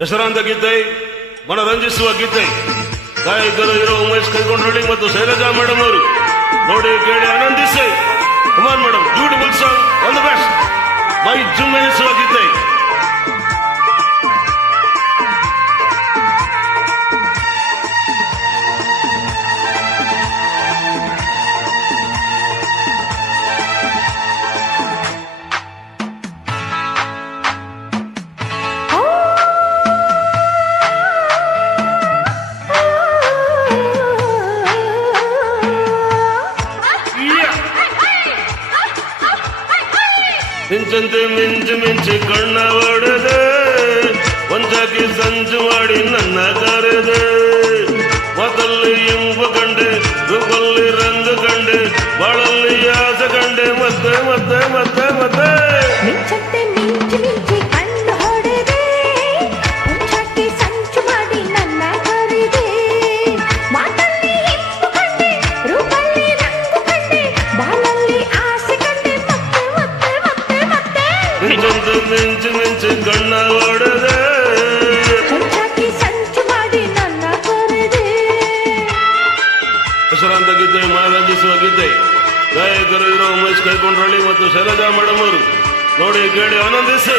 ಹೆಸರಾಂತ ಗೀತೆ, ಮನರಂಜಿಸುವ ಗೀತೆ. ಗಾಯಕರು ಇರೋ ಉಮೇಶ್ ಕೈಗೊಂಡ್ರಳ್ಳಿ ಮತ್ತು ಶೈಲಜಾ ಮೇಡಮ್ ಅವರು. ನೋಡಿ, ಕೇಳಿ ಆನಂದಿಸಿ. Kumar madam beautiful song all the best ಮೈ ಜುಮ್ಮೆನಿಸುವ ಗೀತೆ. ಮಿಂಚಂತೆ ಮಿಂಚು ಮಿಂಚಿ ಕಣ್ಣ ಒಡೆದೆ. ಒಂದಾಗಿ ಸಂಜು ಮಾಡಿ ನನ್ನ ಕರೆದೆ. ಮೊದಲು ಎಂಬ ಕಂಡೆ ರೂಪಲ್ಲಿ ರಂದು ಕಂಡೆ, ಬಾಳಲ್ಲಿ ಆಸೆ ಕಂಡೆ, ಮತ್ತೆ ಮತ್ತೆ ಮತ್ತೆ ಮತ್ತೆ. ಹೆಸರಾಂತ ಗೀತೆ ಮನರಂಜಿಸುವ ಗೀತೆ ಗಾಯಕರು ಇರೋ ಉಮೇಶ್ ಕೈಕೊಂಡ್ರಳ್ಳಿ ಮತ್ತು ಶೈಲಜಾ ಮೇಡಮ್ ನೋಡಿ ಕೇಳಿ ಆನಂದಿಸಿ.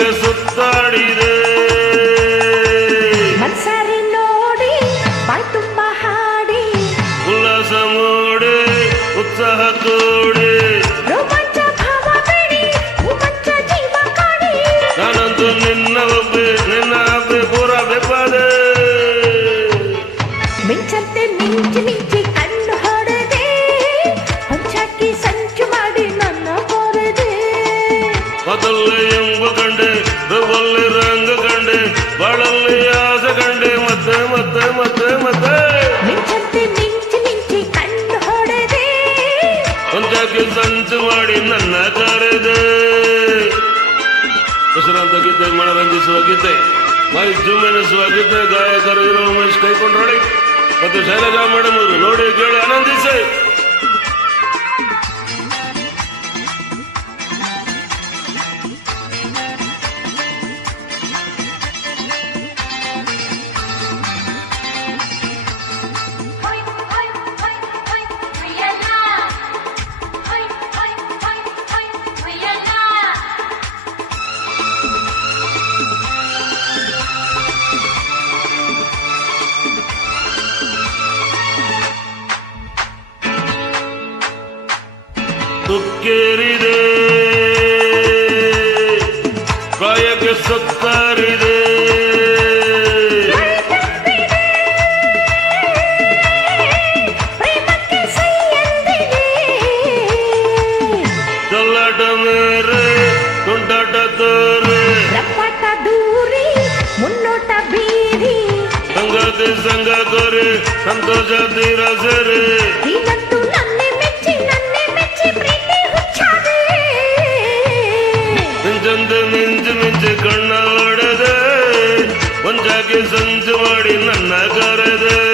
Because ಒಂದಾಗಿ ಸಂಚು ಮಾಡಿ ನನ್ನ ಕರೆದೆ. ಹೆಸರಾಂತ ಗೀತೆ ಮನರಂಜಿಸುವ ಗೀತೆ ಮೈ ಜುಮ್ಮೆನಿಸುವ ಗೀತೆ, ಗಾಯಕರು ಇರೋ ಉಮೇಶ್ ಕೈಕೊಂಡ್ರೊಳಿ ಮತ್ತು ಶೈಲಜಾ ಮೇಡಮ್ ನೋಡಿ ಕೇಳಿ ಆನಂದಿಸಿ. ತುಕ್ಕೇರಿದೆ ಕಾಯಕ್ಕೆ ಸತ್ತಾರಿದೆ ಪ್ರೇಮಕ್ಕೆ ಸೈ ಎಂದಿದೆ ಕಲ್ಲಾಟ ಮೇರೆ ತುಂಟಾಟ ತೋರೆ ರಂಪಾಟ ದೂರಿ ಮುನ್ನೋಟ ಬೀರಿ ಸಂಗಾತಿ ಸಂಗ ಕೋರೆ ಸಂತೋಷ ತೀರ ಸೆರೆ ಸಂಚು ಮಾಡಿ ನನ್ನ ಕರೆದೆ.